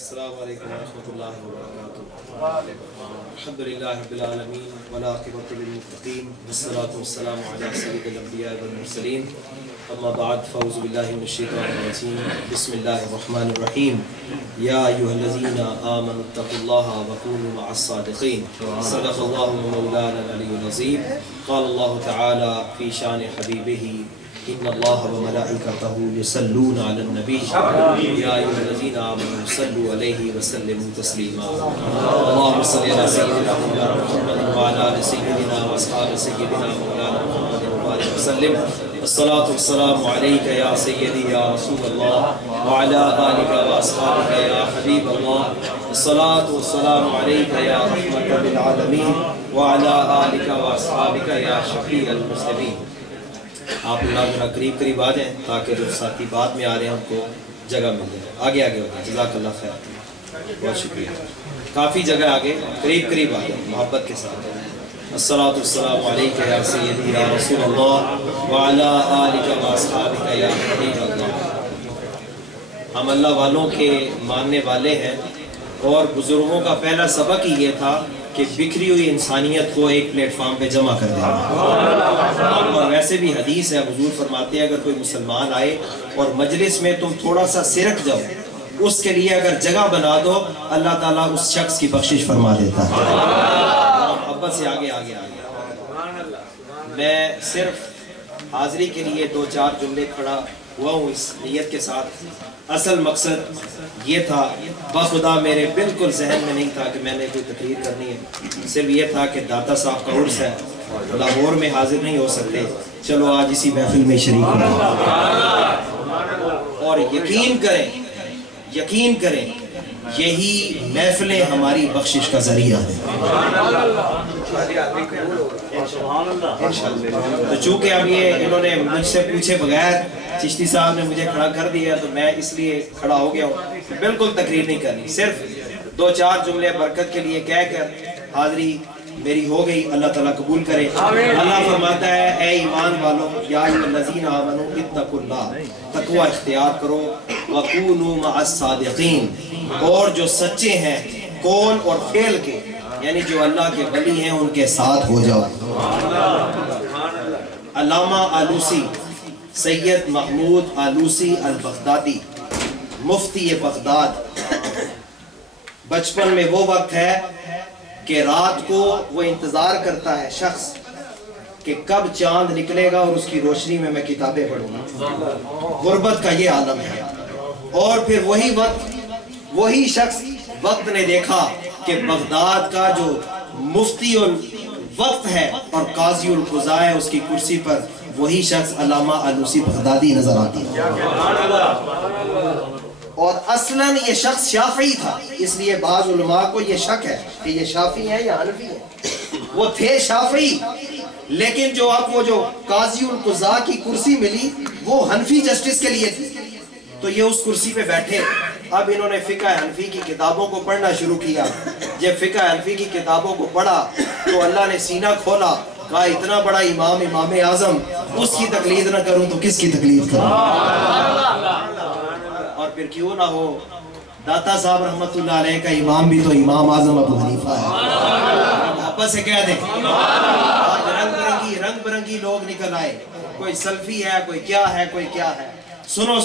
السلام علیکم ورحمۃ اللہ وبرکاتہ۔ الحمدللہ رب العالمین والعاقبۃ للمتقین والصلاۃ والسلام علی سید الانبیاء والمرسلین، اما بعد فاعوذ باللہ من الشیطان الرجیم، بسم اللہ الرحمن الرحیم۔ یا ایھا الذین آمنوا اتقوا اللہ وکونوا مع الصادقین، صدق اللہ مولانا العلی العظیم۔ قال اللہ تعالی فی شان حبیبہ ان اللہ وملائکتہ یصلون علی النبی یا ایھا الذین آمنوا صلوا علیہ وسلموا تسلیما۔ اللہم صل علی سیدنا مولانا محمد وعلی آل سیدنا واصحاب سیدنا مولانا محمد وبارک وسلم۔ الصلاۃ والسلام علیک یا سیدی یا رسول اللہ وعلی آلک واصحابک یا حبیب اللہ۔ الصلاۃ والسلام علیک یا رحمۃ للعالمین وعلی آلک واصحابک یا شفیع المسلمین۔ آپ لوگ ذرا قریب آ جائیں تاکہ جو ساتھی بعد میں آ رہے ہیں ان کو جگہ مل جائے۔ آگے ہوتا ہے، جزاک اللہ خیر، بہت شکریہ۔ کافی جگہ آگے قریب آ جائیں محبت کے ساتھ۔ الصلاۃ والسلام علیک یا سیدی یا رسول اللہ وعلی آلک واصحابک یا حبیب اللہ۔ ہم اللہ والوں کے ماننے والے ہیں، اور بزرگوں کا پہلا سبق ہی یہ تھا کہ بکھری ہوئی انسانیت کو ایک پلیٹ فارم پہ جمع کر دینا۔ اور ویسے بھی حدیث ہے، حضور فرماتے ہیں اگر کوئی مسلمان آئے اور مجلس میں تم تھوڑا سا سرک جاؤ، اس کے لیے اگر جگہ بنا دو، اللہ تعالیٰ اس شخص کی بخشش فرما دیتا ہے۔ محبت سے آگے میں صرف حاضری کے لیے 2-4 جملے کھڑا ہوا ہوں اس نیت کے ساتھ۔ اصل مقصد یہ تھا، بخدا میرے بالکل ذہن میں نہیں تھا کہ میں نے کوئی تقریر کرنی ہے، صرف یہ تھا کہ داتا صاحب کا عرس ہے، لاہور میں حاضر نہیں ہو سکتے، چلو آج اسی محفل میں شریک ہوں۔ اور یقین کریں یہی محفلیں ہماری بخشش کا ذریعہ ہیں۔ تو چونکہ اب یہ انہوں نے مجھ سے پوچھے بغیر چشتی صاحب نے مجھے کھڑا کر دیا، تو میں اس لیے کھڑا ہو گیا ہوں۔ بالکل تقریر نہیں کرنی، صرف 2-4 جملے برکت کے لیے کہہ کر حاضری میری ہو گئی۔ اللہ تعالیٰ قبول کرے۔ اللہ فرماتا ہے اے ایمان والو، یا ایھا الذین آمنوا اتقوا اللہ، تقوی اختیار کرو، وکونوا مع الصادقین، اور جو سچے ہیں قول اور فعل کے، یعنی جو اللہ کے ولی ہیں ان کے ساتھ ہو جاؤ۔ علامہ آلوسی، سید محمود آلوسی البغدادی، مفتی بغداد، بچپن میں وہ وقت ہے کہ رات کو وہ انتظار کرتا ہے شخص کہ کب چاند نکلے گا اور اس کی روشنی میں میں کتابیں پڑھوں گا۔ غربت کا یہ عالم ہے۔ اور پھر وہی شخص وقت نے دیکھا کہ بغداد کا جو مفتی الوقت ہے اور قاضی القضاء ہے، اس کی کرسی پر وہی شخص علامہ آلوسی بغدادی نظر آتی ہے۔ اور اصلاً یہ شخص شافعی تھا، اس لیے بعض علماء کو یہ شک ہے کہ یہ شافعی ہیں یا حنفی ہیں۔ وہ تھے شافعی، لیکن جو قاضی القضاء کی کرسی ملی وہ حنفی جسٹس کے لیے تھی، تو یہ اس کرسی پہ بیٹھے۔ اب انہوں نے فقہ حنفی کی کتابوں کو پڑھنا شروع کیا۔ جب فقہ حنفی کی کتابوں کو پڑھا تو اللہ نے سینہ کھولا، کہا اتنا بڑا امام اعظم، اس کی تقلید نہ کروں تو کس کی تقلید کروں؟ اور پھر کیوں نہ ہو، داتا صاحب رحمت اللہ علیہ کا امام بھی تو امام اعظم ابو حنیفہ ہے۔ محبت سے کہہ دیں، رنگ برنگی لوگ نکل آئے، کوئی سلفی ہے، کوئی کیا ہے۔ سنو،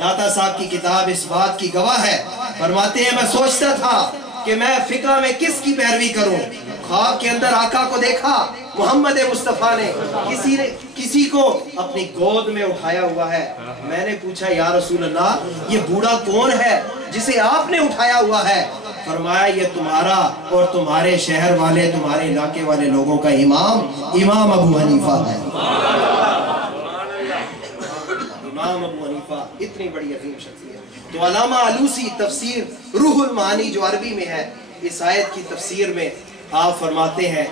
داتا صاحب کی کتاب اس بات کی گواہ ہے۔ فرماتے ہیں میں سوچتا تھا کہ میں فقہ میں کس کی پیروی کروں، خواب کے اندر آقا کو دیکھا، محمد مصطفیٰ نے کسی کو اپنی گود میں اٹھایا ہوا ہے۔ میں نے پوچھا یا رسول اللہ یہ بوڑھا کون ہے جسے آپ نے اٹھایا ہوا ہے؟ فرمایا یہ تمہارا اور تمہارے شہر والے، تمہارے علاقے والے لوگوں کا امام ابو حنیفہ ہے۔ امام ابو حنیفہ اتنی بڑی عظیم شخصیت۔ تو علامہ آلوسی تفسیر روح المعانی جو عربی میں ہے، اس آیت کی تفسیر میں آپ فرماتے ہیں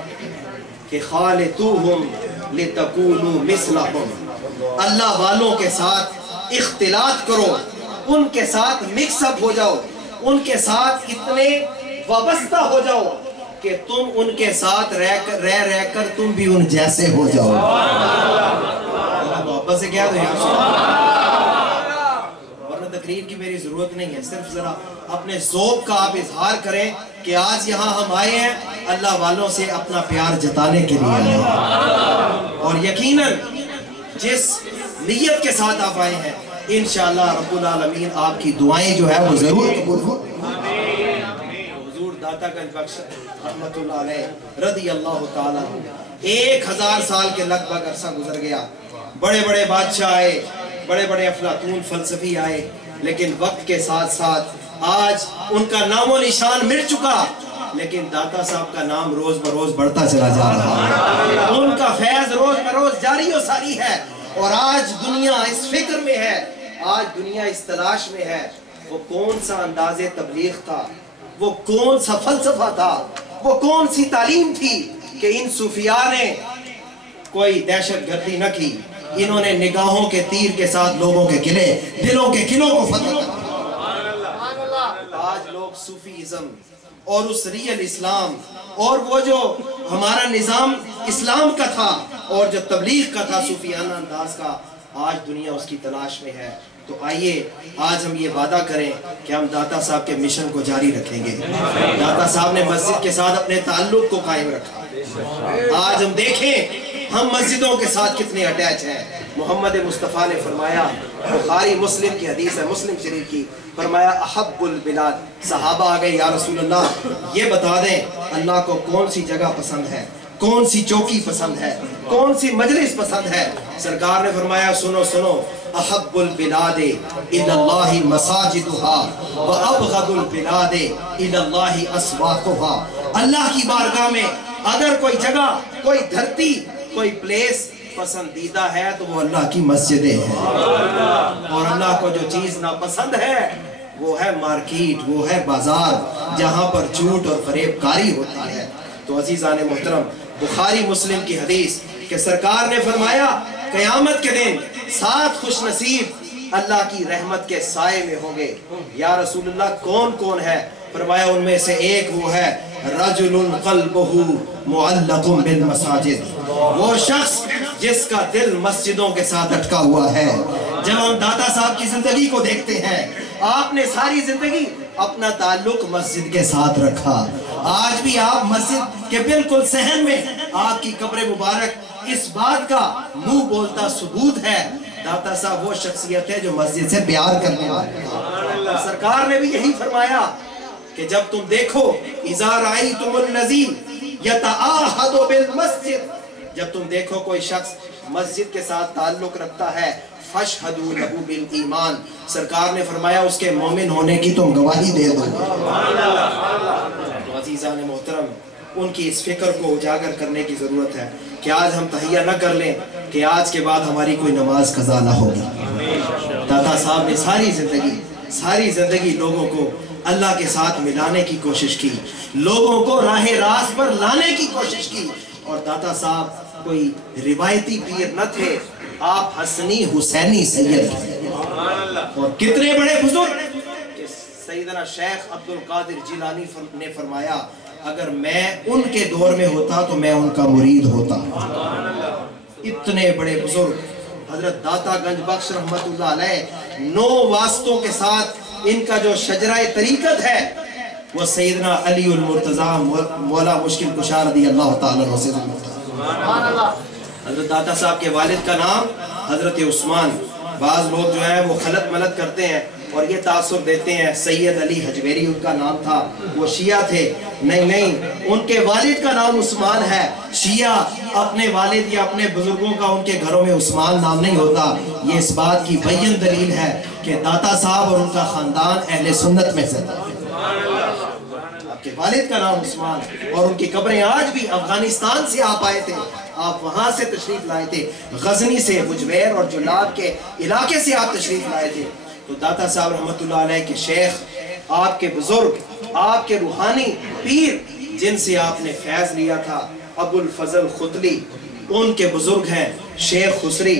کہ خالطوہم لتکونوا مثلہم، اللہ والوں کے ساتھ اختلاط کرو، ان کے ساتھ مکس اپ ہو جاؤ، ان کے ساتھ اتنے وابستہ ہو جاؤ کہ تم ان کے ساتھ رہ کر تم بھی ان جیسے ہو جاؤ۔ محبت سے کیا دو تقریر کی میری ضرورت نہیں ہے، صرف ذرا اپنے ذوق کا آپ اظہار کریں کہ آج یہاں ہم آئے ہیں اللہ والوں سے اپنا پیار جتانے کے لیے آئے ہیں، اور یقیناً جس نیت کے ساتھ آپ آئے ہیں انشاءاللہ رب العالمین آپ کی دعائیں جو ہے وہ ضرور قبول ہوں۔ حضور داتا گنج بخش رحمت اللہ علیہ رضی اللہ تعالیٰ 1000 سال کے لگ بھگ عرصہ گزر گیا، بڑے بڑے بادشاہ آئے، بڑے بڑے افلاطون فلسفی آئے، لیکن وقت کے ساتھ ساتھ آج ان کا نام و نشان مٹ چکا، لیکن داتا صاحب کا نام روز بروز بڑھتا چلا جا رہا ہے، ان کا فیض روز بروز جاری و ساری ہے، اور آج دنیا اس فکر میں ہے، آج دنیا اس تلاش میں ہے وہ کون سا انداز تبلیغ تھا، وہ کون سا فلسفہ تھا، وہ کون سی تعلیم تھی کہ ان صوفیاء نے کوئی دہشت گردی نہ کی، انہوں نے نگاہوں کے تیر کے ساتھ لوگوں کے قلعے، دلوں کے قلعوں کو فتح کیا۔ آج لوگ صوفیزم اور اس ریل اسلام اور وہ جو ہمارا نظام اسلام کا تھا اور جو تبلیغ کا تھا صوفیانہ انداز کا، آج دنیا اس کی تلاش میں ہے۔ تو آئیے آج ہم یہ وعدہ کریں کہ ہم داتا صاحب کے مشن کو جاری رکھیں گے۔ داتا صاحب نے مسجد کے ساتھ اپنے تعلق کو قائم رکھا، آج ہم دیکھیں ہم مسجدوں کے ساتھ کتنے اٹیچ ہیں۔ محمد مصطفیٰ نے فرمایا، بخاری مسلم کی حدیث ہے، مسلم شریف کی، فرمایا احب البلاد، صحابہ آگئے یا رسول اللہ یہ بتا دیں اللہ کو کون سی جگہ پسند ہے، کون سی چوکی پسند ہے، کون سی مجلس پسند ہے؟ سرکار نے فرمایا سنو سنو، احب البلاد الی اللہ مساجدها وابغض البلاد الی اللہ اسواقها۔ اللہ کی بارگاہ میں اگر کوئی جگہ، کوئی دھرتی، کوئی پلیس پسندیدہ ہے تو وہ اللہ کی مسجدیں ہیں، اور اللہ کو جو چیز ناپسند ہے وہ ہے مارکیٹ، وہ ہے بازار جہاں پر جھوٹ اور فریب کاری ہوتی ہے۔ تو عزیزان محترم، بخاری مسلم کی حدیث کہ سرکار نے فرمایا قیامت کے دن 7 خوش نصیب اللہ کی رحمت کے سائے میں ہوں گے۔ یا رسول اللہ کون کون ہے؟ فرمایا ان میں سے ایک وہ ہے رجل قلبہ معلق بالمساجد، وہ شخص جس کا دل مسجدوں کے ساتھ اٹکا ہوا ہے۔ جب ہم داتا صاحب کی زندگی کو دیکھتے ہیں، آپ نے ساری زندگی اپنا تعلق مسجد کے ساتھ رکھا، آج بھی آپ مسجد کے بالکل صحن میں آپ کی قبر مبارک اس بات کا منہ بولتا ثبوت ہے داتا صاحب وہ شخصیت ہے جو مسجد سے پیار کرنے والی۔ سرکار نے بھی یہی فرمایا کہ جب تم دیکھو اذا رأیتم الذی یتعاہد بالمسجد، جب تم دیکھو کوئی شخص مسجد کے ساتھ تعلق رکھتا ہے، فاشہدوا لہ بالایمان، سرکار نے فرمایا اس کے مومن ہونے کی تم گواہی دے دو۔ تو عزیزان محترم، ان کی اس فکر کو اجاگر کرنے کی ضرورت ہے کہ آج ہم تہیہ نہ کر لیں کہ آج کے بعد ہماری کوئی نماز قضا نہ ہوگی۔ داتا صاحب نے ساری زندگی لوگوں کو اللہ کے ساتھ ملانے کی کوشش کی، لوگوں کو راہ راست پر لانے کی کوشش کی، اور داتا صاحب کوئی روایتی پیر نہ تھے، آپ حسنی حسینی سید تھے، اور کتنے بڑے بزرگ کہ سیدنا شیخ عبد القادر جیلانی نے فرمایا اگر میں ان کے دور میں ہوتا تو میں ان کا مرید ہوتا۔ اتنے بڑے بزرگ حضرت داتا گنج بخش رحمت اللہ علیہ 9 واسطوں کے ساتھ ان کا جو شجرہ طریقت ہے وہ سیدنا علی المرتضیٰ مولا مشکل کشا رضی اللہ تعالیٰ عنہ سے حضرت داتا صاحب کے والد کا نام حضرت عثمان، بعض لوگ جو ہے وہ خلط ملط کرتے ہیں اور یہ تاثر دیتے ہیں سید علی حجویری ان کا نام تھا، وہ شیعہ تھے، نہیں، ان کے والد کا نام عثمان ہے۔ شیعہ اپنے والد یا اپنے بزرگوں کا ان کے گھروں میں عثمان نام نہیں ہوتا، یہ اس بات کی بین دلیل ہے کہ داتا صاحب اور ان کا خاندان اہل سنت میں سے تھا۔ آپ کے والد کا نام عثمان، اور ان کی قبریں آج بھی افغانستان سے آپ آئے تھے، آپ وہاں سے تشریف لائے تھے، غزنی سے، بجویر اور جلاب کے علاقے سے آپ تشریف لائے تھے۔ تو داتا صاحب رحمت اللہ علیہ کے شیخ، آپ کے بزرگ، آپ کے روحانی پیر جن سے آپ نے فیض لیا تھا، ابو الفضل خطلی، ان کے بزرگ ہیں شیخ خسری،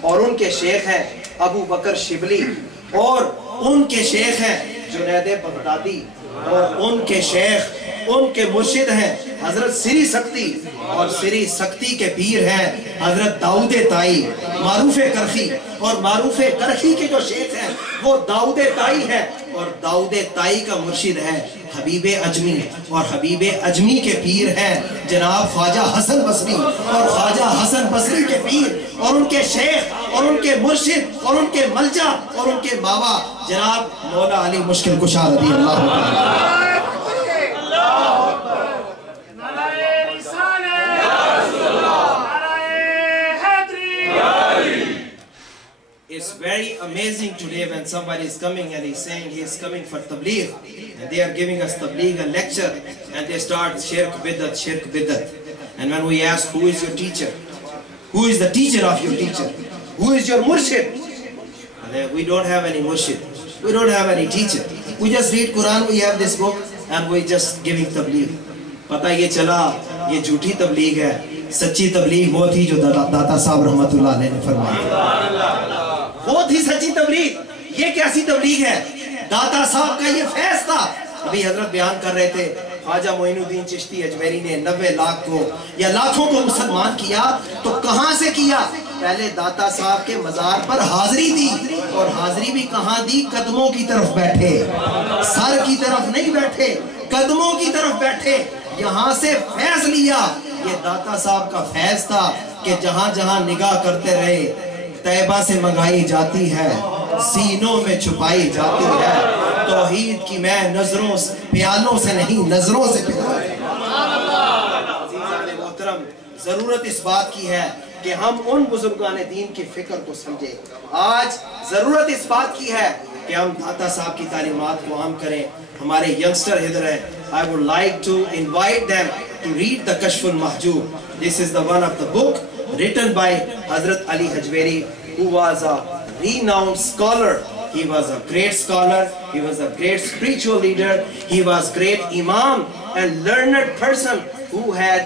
اور ان کے شیخ ہیں ابو بکر شبلی، اور ان کے شیخ ہیں جنید بغدادی، اور ان کے شیخ ان کے مرشد ہیں حضرت سری سکتی، اور سری سکتی کے پیر ہیں حضرت داؤد طائی معروف کرخی، اور معروف کرخی کے جو شیخ ہیں وہ داؤد طائی ہے، اور داؤد طائی کا مرشد ہے حبیب اجمی، اور حبیب اجمی کے پیر ہیں جناب خواجہ حسن بصری، اور خواجہ حسن بصری کے پیر اور ان کے شیخ اور ان کے مرشد اور ان کے ملجا اور ان کے بابا جناب مولا علی مشکل کشا رضی اللہ عنہ۔ It's very amazing today when somebody is coming and he's saying he is coming for tabligh, and they are giving us tabligh a lecture, and they start shirk biddat. And when we ask, who is your teacher? Who is the teacher of your teacher? Who is your murshid? And we don't have any murshid. We don't have any teacher. We just read Quran, we have this book, and we just giving tabligh. پتہ یہ چلا یہ جھوٹی تبلیغ ہے، سچی تبلیغ وہ تھی جو داتا صاحب رحمت اللہ علیہ نے فرمائی، وہ تھی سچی تبلیغ۔ یہ کیسی تبلیغ ہے؟ داتا صاحب کا یہ فیض تھا۔ ابھی حضرت بیان کر رہے تھے خواجہ معین الدین چشتی اجمیری نے 90 لاکھ کو یا لاکھوں کو مسلمان کیا، تو کہاں سے کیا؟ پہلے داتا صاحب کے مزار پر حاضری دی، اور حاضری بھی کہاں دی؟ قدموں کی طرف بیٹھے، سر کی طرف نہیں بیٹھے، قدموں کی طرف بیٹھے، یہاں سے فیض لیا۔ یہ داتا صاحب کا فیض تھا کہ جہاں جہاں نگاہ کرتے رہے، طیبہ سے منگائی جاتی ہے، سینوں میں چھپائی جاتی ہے، توحید کی میں نظروں سے پیالوں سے نہیں نظروں سے پلائی۔ عزیزان محترم، ضرورت اس بات کی ہے کہ ہم ان بزرگان دین کی فکر کو سمجھیں۔ آج ضرورت اس بات کی ہے کہ ہم داتا صاحب کی تعلیمات کو عام کریں۔ ہمارے ینگسٹر ادھر ہیں، I would like to invite them to read the Kashf al-Mahjoob. This is the one of the book written by Hazrat Ali Hajweri, who was a renowned scholar. He was a great scholar, he was a great spiritual leader, he was great imam and learned person who had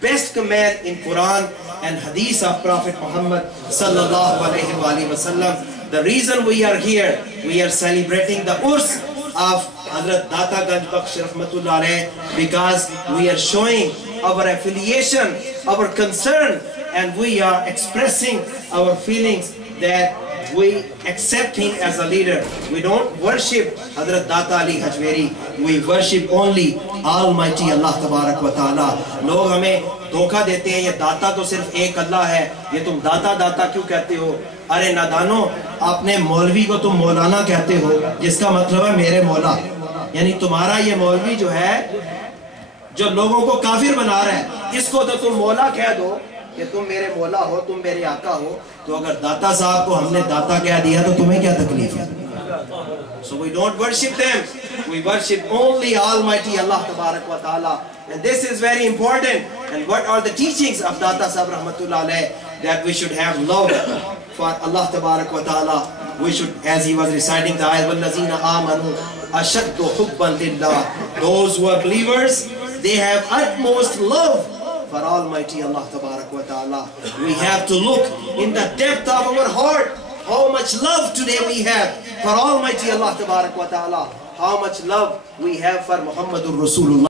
best command in Quran and Hadith of Prophet Muhammad sallallahu alaihi wasallam. The reason we are here, we are celebrating the Urs of Hazrat Data Ganj Bakhsh Rahmatullah alayh, because we are showing our affiliation, our concern, and we are expressing our feelings that we accept him as a leader. We don't worship Hazrat Data Ali Hajweri, we worship only Almighty Allah Tabarak wa Ta'ala. لوگ ہمیں دھوکہ دیتے ہیں، یہ داتا تو صرف ایک اللہ ہے، یہ تم داتا داتا کیوں کہتے ہو؟ ارے نادانو، اپنے مولوی کو تم مولانا کہتے ہو، جس کا مطلب ہے میرے مولا۔ یعنی تمہارا یہ مولوی جو ہے جو لوگوں کو کافر بنا رہا ہے، اس کو تو تم مولا کہہ دو کہ تم میرے مولا ہو، تم میرے آقا ہو۔ تو اگر داتا صاحب کو ہم نے داتا کہہ دیا تو تمہیں کیا تکلیف ہے؟ So we don't worship them, we worship only Almighty Allah Tabarak wa Ta'ala. And this is very important. And what are the teachings of Data Sahib Rahmatullah alayh? That we should have love for Allah Tabarak wa Ta'ala. We should, as he was reciting the ayat, وَالَّذِينَ آمَنُوا أَشَدُّ حُبًّا لِلَّهِ. Those who are believers, they have utmost love for Almighty Allah Tabarak wa Ta'ala. We have to look in the depth of our heart, how much love today we have for Almighty Allah Tabarak wa Ta'ala, how much love we have for Muhammadur Rasulullah.